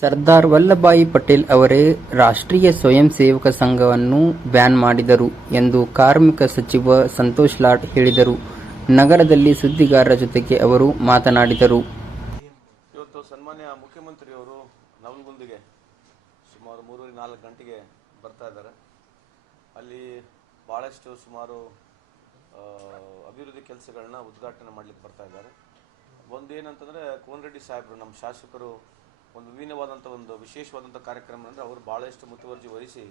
ಸರ್ದಾರ್ ವಲ್ಲಭಾಯಿ ಪಟೇಲ್ ಅವರೇ ರಾಷ್ಟ್ರೀಯ ಸ್ವಯಂ ಸೇವಕ ಸಂಘವನ್ನು ಬ್ಯಾನ್ ಮಾಡಿದರು ಎಂದು ಕಾರ್ಮಿಕ ಸಚಿವ ಸಂತೋಷ್ ಲಾಡ್ ಹೇಳಿದರು. ನಗರದಲ್ಲಿ ಸುದ್ದಿಗಾರರ ಜೊತೆಗೆ ಅವರು ಮಾತನಾಡಿದರು. ಇವತ್ತು ಸನ್ಮಾನ್ಯ ಮುಖ್ಯಮಂತ್ರಿಯವರು ನವಲಗುಂದಿಗೆ ಸುಮಾರು ಮೂರೂವರೆ ನಾಲ್ಕು ಗಂಟೆಗೆ ಬರ್ತಾ ಇದ್ದಾರೆ. ಅಲ್ಲಿ ಭಾಳಷ್ಟು ಸುಮಾರು ಅಭಿವೃದ್ಧಿ ಕೆಲಸಗಳನ್ನ ಉದ್ಘಾಟನೆ ಮಾಡಲಿಕ್ಕೆ ಬರ್ತಾ ಇದ್ದಾರೆ. ಒಂದೇನಂತಂದರೆ, ಕೋನರೆಡ್ಡಿ ಸಾಹೇಬರು, ನಮ್ಮ ಶಾಸಕರು ಒಂದು ವಿಭಿನ್ನವಾದಂಥ ಒಂದು ವಿಶೇಷವಾದಂಥ ಕಾರ್ಯಕ್ರಮ ಅಂದರೆ ಅವರು ಭಾಳಷ್ಟು ಮುತುವರ್ಜಿ ವಹಿಸಿ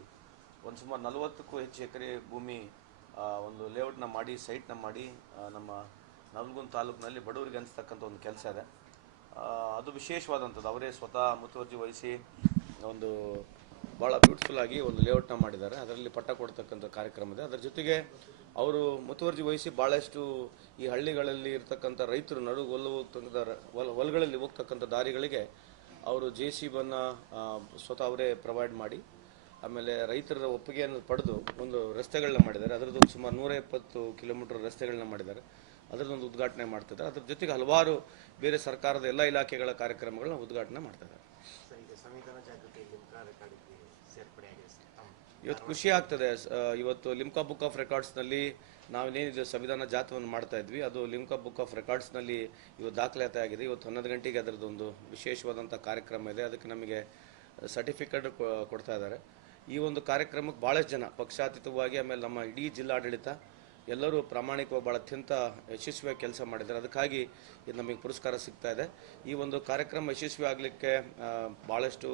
ಒಂದು ಸುಮಾರು ನಲವತ್ತಕ್ಕೂ ಹೆಚ್ಚು ಎಕರೆ ಭೂಮಿ ಒಂದು ಲೇಔಟ್ನ ಮಾಡಿ ಸೈಟ್ನ ಮಾಡಿ ನಮ್ಮ ನವಲಗುಂದ ತಾಲೂಕಿನಲ್ಲಿ ಬಡವರಿಗೆ ಅನಿಸ್ತಕ್ಕಂಥ ಒಂದು ಕೆಲಸ ಇದೆ. ಅದು ವಿಶೇಷವಾದಂಥದ್ದು ಅವರೇ ಸ್ವತಃ ಮುತುವರ್ಜಿ ವಹಿಸಿ ಒಂದು ಭಾಳ ಬ್ಯೂಟಿಫುಲ್ ಆಗಿ ಒಂದು ಲೇಔಟ್ನ ಮಾಡಿದ್ದಾರೆ. ಅದರಲ್ಲಿ ಪಟ್ಟ ಕೊಡ್ತಕ್ಕಂಥ ಕಾರ್ಯಕ್ರಮ ಇದೆ. ಅದರ ಜೊತೆಗೆ ಅವರು ಮುತುವರ್ಜಿ ವಹಿಸಿ ಭಾಳಷ್ಟು ಈ ಹಳ್ಳಿಗಳಲ್ಲಿ ಇರತಕ್ಕಂಥ ರೈತರು ನಡುಗೊಲ್ಲು ಹೋಗ್ತಕ್ಕಂಥ ಹೊಲಗಳಲ್ಲಿ ಹೋಗ್ತಕ್ಕಂಥ ದಾರಿಗಳಿಗೆ ಅವರು ಜೆ ಸಿ ಬನ್ನು ಸ್ವತಃ ಅವರೇ ಪ್ರೊವೈಡ್ ಮಾಡಿ, ಆಮೇಲೆ ರೈತರ ಒಪ್ಪಿಗೆಯನ್ನು ಪಡೆದು ಒಂದು ರಸ್ತೆಗಳನ್ನ ಮಾಡಿದ್ದಾರೆ. ಅದರದ್ದು ಸುಮಾರು ನೂರ ಎಪ್ಪತ್ತು ಕಿಲೋಮೀಟರ್ ರಸ್ತೆಗಳನ್ನ ಮಾಡಿದ್ದಾರೆ. ಅದರದೊಂದು ಉದ್ಘಾಟನೆ ಮಾಡ್ತಿದ್ದಾರೆ. ಅದ್ರ ಜೊತೆಗೆ ಹಲವಾರು ಬೇರೆ ಸರ್ಕಾರದ ಎಲ್ಲ ಇಲಾಖೆಗಳ ಕಾರ್ಯಕ್ರಮಗಳನ್ನ ಉದ್ಘಾಟನೆ ಮಾಡ್ತಿದ್ದಾರೆ ಸರ್ ಈಗ ಸಂವಿಧಾನ ಜಾಗೃತಿ ಲಿಮ್ಕಾ ರೆಕಾರ್ಡಿಗೆ ಸೇರ್ಪಡೆಯಾಗಿದೆ ಸರ್ ತಮ್ಮ ಇವತ್ತು ಖುಷಿ ಆಗ್ತದೆ ಇವತ್ತು ಲಿಮ್ಕಾ ಬುಕ್ ಆಫ್ ರೆಕಾರ್ಡ್ಸ್ನಲ್ಲಿ ನಾವೇನೇನಿದೆ ಸಂವಿಧಾನ ಜಾತವನ್ನು ಮಾಡ್ತಾ ಇದ್ವಿ. ಅದು ಲಿಮ್ಕಾ ಬುಕ್ ಆಫ್ ರೆಕಾರ್ಡ್ಸ್ನಲ್ಲಿ ಇವತ್ತು ದಾಖಲಾತಿ ಆಗಿದೆ. ಇವತ್ತು ಹನ್ನೊಂದು ಗಂಟೆಗೆ ಅದರದ್ದೊಂದು ವಿಶೇಷವಾದಂಥ ಕಾರ್ಯಕ್ರಮ ಇದೆ. ಅದಕ್ಕೆ ನಮಗೆ ಸರ್ಟಿಫಿಕೇಟ್ ಕೊಡ್ತಾ ಇದ್ದಾರೆ. ಈ ಒಂದು ಕಾರ್ಯಕ್ರಮಕ್ಕೆ ಭಾಳಷ್ಟು ಜನ ಪಕ್ಷಾತೀತವಾಗಿ, ಆಮೇಲೆ ನಮ್ಮ ಇಡೀ ಜಿಲ್ಲಾಡಳಿತ ಎಲ್ಲರೂ ಪ್ರಾಮಾಣಿಕವಾಗಿ ಭಾಳ ಅತ್ಯಂತ ಯಶಸ್ವಿಯಾಗಿ ಕೆಲಸ ಮಾಡಿದ್ದಾರೆ. ಅದಕ್ಕಾಗಿ ಇದು ನಮಗೆ ಪುರಸ್ಕಾರ ಸಿಗ್ತಾ ಇದೆ. ಈ ಒಂದು ಕಾರ್ಯಕ್ರಮ ಯಶಸ್ವಿ ಆಗಲಿಕ್ಕೆ ಭಾಳಷ್ಟು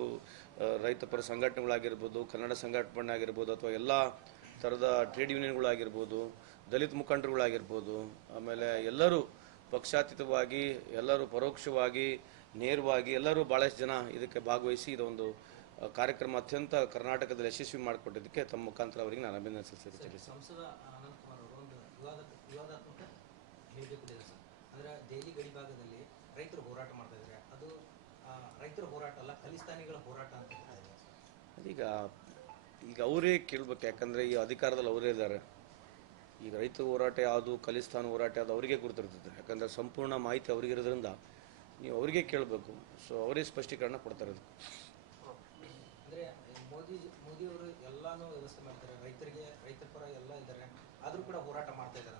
ರೈತಪರ ರೈತ ಪರ ಸಂಘಟನೆಗಳಾಗಿರ್ಬೋದು, ಕನ್ನಡ ಸಂಘಟನೆ ಆಗಿರ್ಬೋದು ಅಥವಾ ಎಲ್ಲ ಥರದ ಟ್ರೇಡ್ ಯೂನಿಯನ್ಗಳಾಗಿರ್ಬೋದು, ದಲಿತ ಮುಖಂಡರುಗಳಾಗಿರ್ಬೋದು, ಆಮೇಲೆ ಎಲ್ಲರೂ ಪಕ್ಷಾತೀತವಾಗಿ, ಎಲ್ಲರೂ ಪರೋಕ್ಷವಾಗಿ, ನೇರವಾಗಿ, ಎಲ್ಲರೂ ಭಾಳಷ್ಟು ಜನ ಇದಕ್ಕೆ ಭಾಗವಹಿಸಿ ಇದೊಂದು ಕಾರ್ಯಕ್ರಮ ಅತ್ಯಂತ ಕರ್ನಾಟಕದಲ್ಲಿ ಯಶಸ್ವಿ ಮಾಡಿಕೊಟ್ಟಿದ್ದಕ್ಕೆ ತಮ್ಮ ಮುಖಾಂತರ ಅವರಿಗೆ ನಾನು ಅಭಿನಂದನೆ ಸಲ್ಲಿಸ್ತೀನಿ ಸಂಸದ ಅನಂತಕುಮಾರ್ ಅವರು ಒಂದು ವಿವಾದ ವಿವಾದಾತ್ಮಕ ಕೊಟ್ಟಿದ್ದಾರೆ ಸರ್. ಅಂದರೆ ದೆಹಲಿ ಗಡಿ ಭಾಗದಲ್ಲಿ ರೈತರು ಹೋರಾಟ ಮಾಡ್ತಾ ಇದ್ದಾರೆ. ಅದು ರೈತರ ಹೋರಾಟ ಅಲ್ಲ ಖಲಿಸ್ತಾನಿಗಳ ಹೋರಾಟ ಅಂತ ಹೇಳ್ತಾ ಇದ್ದಾರೆ ಈಗ ಈಗ ಅವರೇ ಕೇಳ್ಬೇಕು ಯಾಕಂದ್ರೆ ಈ ಅಧಿಕಾರದಲ್ಲಿ ಅವರೇ ಇದ್ದಾರೆ. ಈಗ ರೈತ ಹೋರಾಟ ಯಾವುದು ಖಲಿಸ್ತಾನ ಹೋರಾಟ ಯಾವುದು ಅವರಿಗೆ ಗುರುತಿರ್ತದೆ. ಯಾಕಂದ್ರೆ ಸಂಪೂರ್ಣ ಮಾಹಿತಿ ಅವ್ರಿಗೆ ಇರೋದ್ರಿಂದ ನೀವು ಅವರಿಗೆ ಕೇಳಬೇಕು. ಸೊ ಅವರೇ ಸ್ಪಷ್ಟೀಕರಣ ಕೊಡ್ತಾರೆ ಅಂದರೆ ಮೋದಿ ಮೋದಿ ಅವರು ಎಲ್ಲಾನು ವ್ಯವಸ್ಥೆ ಮಾಡ್ತಾರೆ. ರೈತರಿಗೆ ರೈತರ ಪರ ಎಲ್ಲ ಇದ್ದಾರೆ ಆದರೂ ಕೂಡ ಹೋರಾಟ ಮಾಡ್ತಾ ಇದ್ದಾರೆ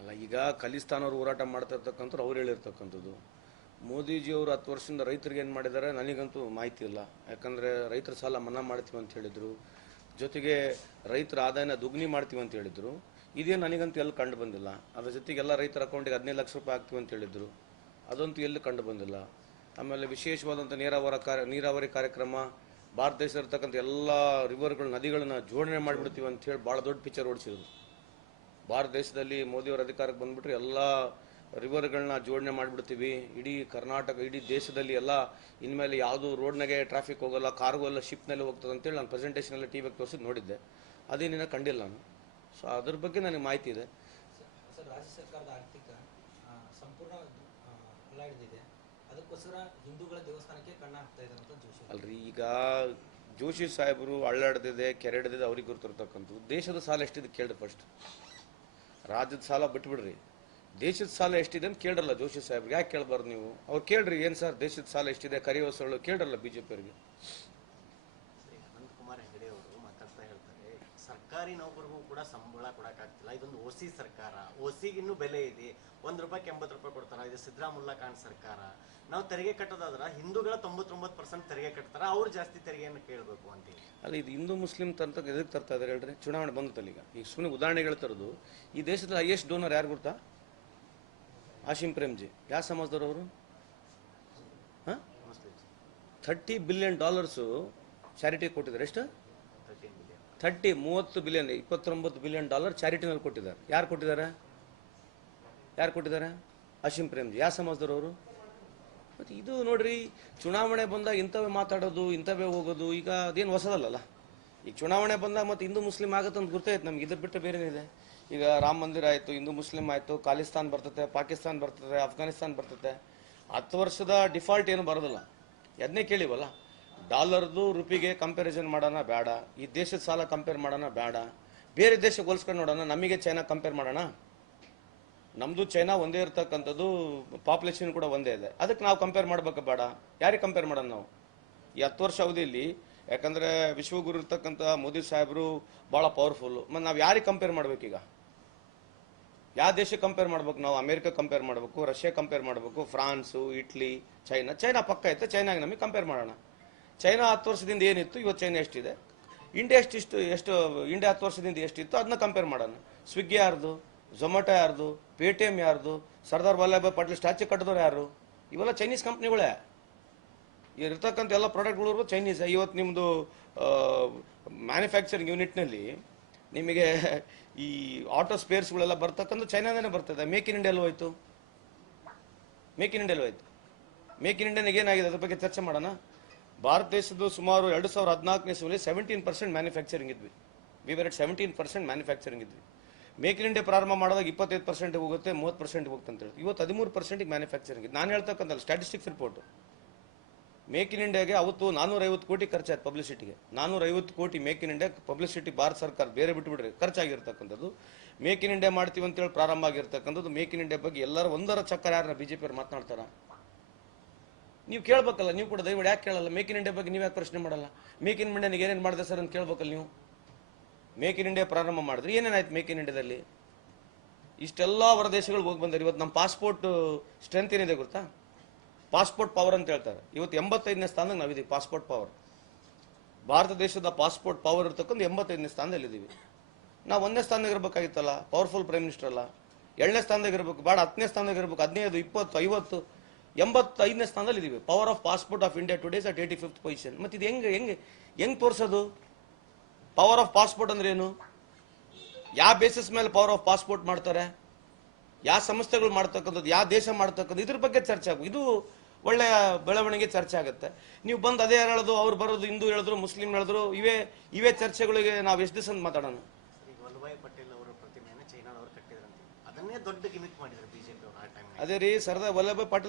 ಅಲ್ಲ, ಈಗ ಖಲಿಸ್ತಾನವ್ರು ಹೋರಾಟ ಮಾಡ್ತಾ ಇರ್ತಕ್ಕಂಥವ್ರು ಅವ್ರು ಹೇಳಿರ್ತಕ್ಕಂಥದ್ದು. ಮೋದಿಜಿಯವರು ಹತ್ತು ವರ್ಷದಿಂದ ರೈತರಿಗೆ ಏನು ಮಾಡಿದ್ದಾರೆ, ನನಗಂತೂ ಮಾಹಿತಿ ಇಲ್ಲ. ಯಾಕಂದರೆ ರೈತರ ಸಾಲ ಮನ್ನಾ ಮಾಡ್ತೀವಿ ಅಂತ ಹೇಳಿದರು. ಜೊತೆಗೆ ರೈತರ ಆದಾಯನ ದುಗ್ನಿ ಮಾಡ್ತೀವಿ ಅಂತ ಹೇಳಿದರು. ಇದೇನು ನನಗಂತೂ ಎಲ್ಲಿ ಕಂಡು ಬಂದಿಲ್ಲ. ಅದ್ರ ಜೊತೆಗೆ ಎಲ್ಲ ರೈತರ ಅಕೌಂಟಿಗೆ ಹದಿನೈದು ಲಕ್ಷ ರೂಪಾಯಿ ಹಾಕ್ತೀವಿ ಅಂತ ಹೇಳಿದರು. ಅದಂತೂ ಎಲ್ಲಿ ಕಂಡು ಬಂದಿಲ್ಲ. ಆಮೇಲೆ ವಿಶೇಷವಾದಂಥ ನೀರಾವರಿ ಕಾರ್ಯ, ನೀರಾವರಿ ಕಾರ್ಯಕ್ರಮ ಭಾರತ ದೇಶ ಇರ್ತಕ್ಕಂಥ ಎಲ್ಲ ರಿವರ್ಗಳು ನದಿಗಳನ್ನ ಜೋಡಣೆ ಮಾಡಿಬಿಡ್ತೀವಿ ಅಂತ ಹೇಳಿ ಭಾಳ ದೊಡ್ಡ ಪಿಕ್ಚರ್ ಓಡಿಸಿದ್ರು ಭಾರತ ದೇಶದಲ್ಲಿ ಮೋದಿಯವರ ಅಧಿಕಾರಕ್ಕೆ ಬಂದ್ಬಿಟ್ರೆ ಎಲ್ಲ ರಿವರ್ಗಳನ್ನ ಜೋಡಣೆ ಮಾಡಿಬಿಡ್ತೀವಿ. ಇಡೀ ಕರ್ನಾಟಕ, ಇಡೀ ದೇಶದಲ್ಲಿ ಎಲ್ಲ ಇನ್ಮೇಲೆ ಯಾವುದು ರೋಡ್ನಾಗೆ ಟ್ರಾಫಿಕ್ ಹೋಗಲ್ಲ ಕಾರ್ಗೋ ಎಲ್ಲ ಶಿಪ್ನಲ್ಲಿ ಹೋಗ್ತದೆ ಅಂತೇಳಿ ನಾನು ಪ್ರೆಸೆಂಟೇಷನಲ್ಲಿ ಟಿ ವಿಗೆ ತೋರಿಸಿ ನೋಡಿದ್ದೆ. ಅದೇನಿನ್ನ ಕಂಡಿಲ್ಲ ನಾನು. ಸೊ ಅದ್ರ ಬಗ್ಗೆ ನನಗೆ ಮಾಹಿತಿ ಇದೆ. ರಾಜ್ಯ ಸರ್ಕಾರದ ಆರ್ಥಿಕ ಸಂಪೂರ್ಣ ಅದಕ್ಕೋಸ್ಕರ ಹಿಂದೂಗಳ ದೇವಸ್ಥಾನಕ್ಕೆ ಜೋಶಿ ಅಲ್ರಿ, ಈಗ ಜೋಶಿ ಸಾಹೇಬರು ಅಳ್ಳಾಡ್ದಿದೆ ಕೆರೆ ಹಿಡಿದಿದೆ ಅವ್ರಿಗೆ ಗುರುತಿರ್ತಕ್ಕಂಥದ್ದು. ದೇಶದ ಸಾಲ ಎಷ್ಟಿದೆ ಕೇಳ್ರಿ ಫಸ್ಟ್ ರಾಜ್ಯದ ಸಾಲ ಬಿಟ್ಬಿಡ್ರಿ. ದೇಶದ ಸಾಲ ಎಷ್ಟಿದೆ ಅಂತ ಕೇಳ್ರಲ್ಲ ಜೋಶಿ ಸಾಹೇಬ್ರಿಗೆ ಯಾಕೆ ಕೇಳಬಾರ್ದು ನೀವು? ಅವ್ರು ಕೇಳ್ರಿ, ಏನು ಸರ್ ದೇಶದ ಸಾಲ ಎಷ್ಟಿದೆ? ಕರಿಯೋಸಳು ಕೇಳ್ರಲ್ಲ ಬಿ ಜೆ ಸರಿ ಅನಂತಕುಮಾರ್ ಹೆಗಡೆ ಅವರು ಮಾತಾಡ್ತಾ ಹೇಳ್ತಾರೆ ಸರ್ಕಾರಿ ನೌಕರಿಗೂ ಕೂಡ ಸಂಬಳ ಕೊಡಕ್ಕಾಗ್ತಿಲ್ಲ. ಇದೊಂದು ಓಸಿ ಸರ್ಕಾರ. ಓಸಿಗೆ ಇನ್ನೂ ಬೆಲೆ ಇದೆ. ಒಂದು ರೂಪಾಯಿಗೆ ಎಂಬತ್ತು ರೂಪಾಯಿ ಕೊಡ್ತಾರ? ಇದು ಸಿದ್ದರಾಮುಲ್ಲಾ ಖಾನ್ ಸರ್ಕಾರ. ನಾವು ತೆರಿಗೆ ಕಟ್ಟೋದಾದ್ರೆ ಹಿಂದೂಗಳ ತೊಂಬತ್ತೊಂಬತ್ತು ಪರ್ಸೆಂಟ್ ತೆರಿಗೆ ಕಟ್ತಾರ. ಅವ್ರು ಜಾಸ್ತಿ ತೆರಿಗೆಯನ್ನು ಕೇಳಬೇಕು ಅಂತೇಳಿ ಅಲ್ಲ ಇದು ಹಿಂದೂ ಮುಸ್ಲಿಂ ತಂತ ಎದಕ್ಕೆ ತರ್ತಾ ಇದಾರೆ ಹೇಳ್ರಿ? ಚುನಾವಣೆ ಬಂತು ಈಗ. ಈಗ ಸುಮ್ಮನೆ ಉದಾಹರಣೆ ತರೋದು ಈ ದೇಶದ ಹೈಯೆಸ್ಟ್ ಡೋನರ್ ಯಾರು ಗೊತ್ತಾ ಆಶಿಂ ಪ್ರೇಮ್ಜಿ. ಯಾವ ಸಮಾಜದವರು ಅವರು? ಹಾಂ? ಥರ್ಟಿ ಬಿಲಿಯನ್ ಡಾಲರ್ಸು ಚಾರಿಟಿ ಕೊಟ್ಟಿದ್ದಾರೆ. ಎಷ್ಟು? ಥರ್ಟಿ ಮೂವತ್ತು ಬಿಲಿಯನ್, ಇಪ್ಪತ್ತೊಂಬತ್ತು ಬಿಲಿಯನ್ ಡಾಲರ್ ಚಾರಿಟಿನಲ್ಲಿ ಕೊಟ್ಟಿದ್ದಾರೆ. ಯಾರು ಕೊಟ್ಟಿದ್ದಾರೆ? ಯಾರು ಕೊಟ್ಟಿದ್ದಾರೆ? ಅಶೀಂ ಪ್ರೇಮ್ಜಿ. ಯಾವ ಸಮಾಜದವ್ರು ಅವರು? ಮತ್ತು ಇದು ನೋಡ್ರಿ, ಚುನಾವಣೆ ಬಂದಾಗ ಇಂಥವೇ ಮಾತಾಡೋದು, ಇಂಥವೇ ಹೋಗೋದು, ಈಗ ಅದೇನು ಹೊಸದಲ್ಲಲ್ಲ. ಈಗ ಚುನಾವಣೆ ಬಂದಾಗ ಮತ್ತು ಹಿಂದೂ ಮುಸ್ಲಿಂ ಆಗುತ್ತೆ ಅಂತ ಗೊತ್ತಾಯ್ತು ನಮ್ಗೆ. ಇದ್ರ ಬಿಟ್ಟು ಬೇರೆನಿದೆ ಈಗ ರಾಮ ಮಂದಿರ ಆಯಿತು, ಹಿಂದೂ ಮುಸ್ಲಿಂ ಆಯಿತು, ಖಾಲಿಸ್ತಾನ್ ಬರ್ತದೆ ಪಾಕಿಸ್ತಾನ್ ಬರ್ತದೆ ಅಫ್ಘಾನಿಸ್ತಾನ್ ಬರ್ತದೆ ಹತ್ತು ವರ್ಷದ ಡಿಫಾಲ್ಟ್ ಏನು ಬರೋದಿಲ್ಲ. ಅದನ್ನೇ ಕೇಳಿವಲ್ಲ? ಡಾಲರ್ದು ರುಪಿಗೆ ಕಂಪ್ಯಾರಿಸನ್ ಮಾಡೋಣ ಬೇಡ, ಈ ದೇಶದ ಸಾಲ ಕಂಪೇರ್ ಮಾಡೋಣ ಬೇಡ, ಬೇರೆ ದೇಶಕ್ಕೆ ಹೋಲಿಸ್ಕೊಂಡು ನೋಡೋಣ, ನಮಗೆ ಚೈನಾ ಕಂಪೇರ್ ಮಾಡೋಣ. ನಮ್ಮದು ಚೈನಾ ಒಂದೇ ಇರ್ತಕ್ಕಂಥದ್ದು ಪಾಪ್ಯುಲೇಷನ್ ಕೂಡ ಒಂದೇ ಇದೆ. ಅದಕ್ಕೆ ನಾವು ಕಂಪೇರ್ ಮಾಡ್ಬೇಕು ಬೇಡ. ಯಾರಿಗೆ ಕಂಪೇರ್ ಮಾಡೋಣ ನಾವು? ಈ ಹತ್ತು ವರ್ಷ ಅವಧಿಯಲ್ಲಿ, ಯಾಕಂದರೆ ವಿಶ್ವಗುರು ಇರ್ತಕ್ಕಂಥ ಮೋದಿ ಸಾಹೇಬರು ಭಾಳ ಪವರ್ಫುಲ್ಲು ಮತ್ತು ನಾವು ಯಾರಿಗೆ ಕಂಪೇರ್ ಮಾಡಬೇಕೀಗ? ಯಾವ ದೇಶಕ್ಕೆ ಕಂಪೇರ್ ಮಾಡ್ಬೇಕು ನಾವು? ಅಮೇರಿಕಾ ಕಂಪೇರ್ ಮಾಡಬೇಕು, ರಷ್ಯಾ ಕಂಪೇರ್ ಮಾಡಬೇಕು, ಫ್ರಾನ್ಸು, ಇಟ್ಲಿ, ಚೈನಾ. ಚೈನಾ ಪಕ್ಕ ಐತೆ, ಚೈನಾಗೆ ನಮಗೆ ಕಂಪೇರ್ ಮಾಡೋಣ. ಚೈನಾ ಹತ್ತು ವರ್ಷದಿಂದ ಏನಿತ್ತು ಇವತ್ತು ಚೈನಾ ಎಷ್ಟಿದೆ? ಇಂಡಿಯಾ ಎಷ್ಟಿಷ್ಟು ಎಷ್ಟು, ಇಂಡಿಯಾ ಹತ್ತು ವರ್ಷದಿಂದ ಎಷ್ಟಿತ್ತು, ಅದನ್ನ ಕಂಪೇರ್ ಮಾಡೋಣ. ಸ್ವಿಗ್ಗಿ ಯಾರ್ದು? ಝೊಮ್ಯಾಟೊ ಯಾರ್ದು? ಪೇಟಿಎಮ್ ಯಾರ್ದು? ಸರ್ದಾರ್ ವಲ್ಲಭಾಯ್ ಪಟೇಲ್ ಸ್ಟ್ಯಾಚು ಕಟ್ಟಿದವ್ರು ಯಾರು? ಇವೆಲ್ಲ ಚೈನೀಸ್ ಕಂಪ್ನಿಗಳೇ ಇರ್ತಕ್ಕಂಥ ಎಲ್ಲ ಪ್ರಾಡಕ್ಟ್ಗಳು ಚೈನೀಸ್ ಇವತ್ತು ನಿಮ್ಮದು ಮ್ಯಾನುಫ್ಯಾಕ್ಚರಿಂಗ್ ಯೂನಿಟ್ನಲ್ಲಿ ನಿಮಗೆ ಈ ಆಟೋ ಸ್ಪೇರ್ಸ್ಗಳೆಲ್ಲ ಬರ್ತಕ್ಕಂಥ ಚೈನಾದೇ ಬರ್ತದೆ. ಮೇಕ್ ಇನ್ ಇಂಡಿಯಾ ಹೋಯ್ತು. ಮೇಕ್ ಇನ್ ಇಂಡಿಯಾ ಹೋಯ್ತು. ಮೇಕ್ ಇನ್ ಇಂಡಿಯಾನಾಗ ಏನಾಗಿದೆ? ಅದ್ರ ಬಗ್ಗೆ ಚರ್ಚೆ ಮಾಡೋಣ. ಭಾರತ ದೇಶದ್ದು ಸುಮಾರು ಎರಡು ಸಾವಿರದ ಹದಿನಾಲ್ಕನೇ ಇಸ್ವಿಯಲ್ಲಿ ಸೆವೆಂಟೀನ್ ಪರ್ಸೆಂಟ್ ಮ್ಯಾನುಫ್ಯಾಕ್ಚರಿಂಗ್ ಇದ್ವಿ. We were at seventeen percent manufacturing ಇದ್ವಿ. ಮೇಕ್ ಇನ್ ಇಂಡಿಯಾ ಪ್ರಾರಂಭ ಮಾಡಿದಾಗ ಇಪ್ಪತ್ತೈದು ಪರ್ಸೆಂಟ್ ಹೋಗುತ್ತೆ, ಮೂವತ್ತು ಪರ್ಸೆಂಟ್ ಹೋಗುತ್ತೆ ಅಂತ ಹೇಳಿ ಇವತ್ತು ಹದಿಮೂರು ಪರ್ಸೆಂಟಿಗೆ ಮ್ಯಾನುಫ್ಯಾಕ್ಚರಿಂಗ್ ನಾನು ಹೇಳ್ತಕ್ಕಂಥ ಸ್ಟ್ಯಾಟಿಸ್ಟಿಕ್ಸ್ ರಿಪೋರ್ಟ್ ಮೇಕ್ ಇನ್ ಇಂಡಿಯಾಗೆ ಅವತ್ತು ನಾನೂರೈವತ್ತು ಕೋಟಿ ಖರ್ಚಾಯ್ತು ಪಬ್ಲಿಸಿಟಿಗೆ ನಾನೂರೈವತ್ತು ಕೋಟಿ make in India publicity Bharat ಸರ್ಕಾರ ಬೇರೆ ಬಿಟ್ಟುಬಿಡ್ರಿ ಖರ್ಚಾಗಿರ್ತಕ್ಕಂಥದ್ದು. ಮೇಕ್ ಇನ್ ಇಂಡಿಯಾ ಮಾಡ್ತೀವಿ ಅಂತೇಳಿ ಪ್ರಾರಂಭ ಆಗಿರ್ತಕ್ಕಂಥದ್ದು. ಮೇಕ್ ಇನ್ ಇಂಡಿಯಾ ಬಗ್ಗೆ ಎಲ್ಲರೂ ಒಂದರ ಚಕ್ಕರ ಯಾರನ್ನ ಬಿ ಜೆ ಪಿಯವ್ರು ಮಾತನಾಡ್ತಾರ? ನೀವು ಕೇಳ್ಬೇಕಲ್ಲ, ನೀವು ಕೂಡ ದಯವಿಟ್ಟು ಯಾಕೆ ಕೇಳಲ್ಲ? ಮೇಕ್ ಇನ್ ಇಂಡಿಯಾ ಬಗ್ಗೆ ನೀವು ಯಾಕೆ ಪ್ರಶ್ನೆ ಮಾಡಲ್ಲ? ಮೇಕ್ ಇನ್ ಇಂಡಿಯಾನಿಗೆ ಏನೇನು ಮಾಡಿದೆ ಸರ್ ಅಂತ ಕೇಳ್ಬೇಕಲ್ಲ ನೀವು? ಮೇಕ್ ಇನ್ ಇಂಡಿಯಾ ಪ್ರಾರಂಭ ಮಾಡಿದ್ರಿ ಏನೇನಾಯ್ತು ಮೇಕ್ ಇನ್ ಇಂಡಿಯಾದಲ್ಲಿ ಇಷ್ಟೆಲ್ಲ ಹೊರ ದೇಶಗಳಿಗೆ ಹೋಗಿ ಬಂದಾರೆ. ಇವತ್ತು ನಮ್ಮ ಪಾಸ್ಪೋರ್ಟ್ ಸ್ಟ್ರೆಂತ್ ಏನಿದೆ ಗೊತ್ತಾ? ಪಾಸ್ಪೋರ್ಟ್ ಪವರ್ ಅಂತ ಹೇಳ್ತಾರೆ. ಇವತ್ತು ಎಂಬತ್ತೈದನೇ ಸ್ಥಾನದಾಗ ನಾವಿದ್ದೀವಿ ಪಾಸ್ಪೋರ್ಟ್ ಪವರ್ ಭಾರತ ದೇಶದ ಪಾಸ್ಪೋರ್ಟ್ ಪವರ್ ಇರ್ತಕ್ಕಂಥ ಎಂಬತ್ತೈದನೇ ಸ್ಥಾನದಲ್ಲಿ ಇದ್ದೀವಿ ನಾವು ಒಂದನೇ ಸ್ಥಾನದಾಗ ಇರಬೇಕಾಗಿತ್ತಲ್ಲ? ಪವರ್ಫುಲ್ ಪ್ರೈಮ್ ಮಿನಿಸ್ಟರ್ ಅಲ್ಲ. ಏಳನೇ ಸ್ಥಾನದಾಗ ಇರಬೇಕು, ಬೇಡ, ಹತ್ತನೇ ಸ್ಥಾನದಾಗ ಇರಬೇಕು, ಹದಿನೈದು, ಇಪ್ಪತ್ತು, ಐವತ್ತು ಎಂಬತ್ತೈದನೇ ಸ್ಥಾನದಲ್ಲಿ ಇದೀವಿ. Power of passport of India today's at eighty fifth position ಮತ್ತೆ ಇದು ಹೆಂಗೆ ಹೆಂಗೆ ಹೆಂಗೆ ತೋರಿಸೋದು? ಪವರ್ ಆಫ್ ಪಾಸ್ಪೋರ್ಟ್ ಅಂದ್ರೆ ಏನು? ಯಾವ ಬೇಸಿಸ್ ಮೇಲೆ ಪವರ್ ಆಫ್ ಪಾಸ್ಪೋರ್ಟ್ ಮಾಡ್ತಾರೆ? ಯಾವ ಸಂಸ್ಥೆಗಳು ಮಾಡ್ತಕ್ಕಂಥದ್ದು ಯಾವ ದೇಶ ಮಾಡ್ತಕ್ಕಂಥದ್ದು ಇದ್ರ ಬಗ್ಗೆ ಚರ್ಚೆ ಆಗು ಇದು ಒಳ್ಳೆಯ ಬೆಳವಣಿಗೆ ಚರ್ಚೆ ಆಗುತ್ತೆ. ನೀವು ಬಂದು ಅದೇ ಹೇಳೋದು ಅವ್ರು ಬರೋದು ಹಿಂದೂ ಹೇಳಿದ್ರು ಮುಸ್ಲಿಂ ಹೇಳಿದ್ರು ಇವೇ ಇವೇ ಚರ್ಚೆಗಳಿಗೆ ನಾವು ಎಷ್ಟು ದಿವಸ ಮಾತಾಡೋಣ? ಅದೇ ರೀ ಸರ್ದಾರ್ ವಲ್ಲಭಾಯ್ ಪಟೇಲ್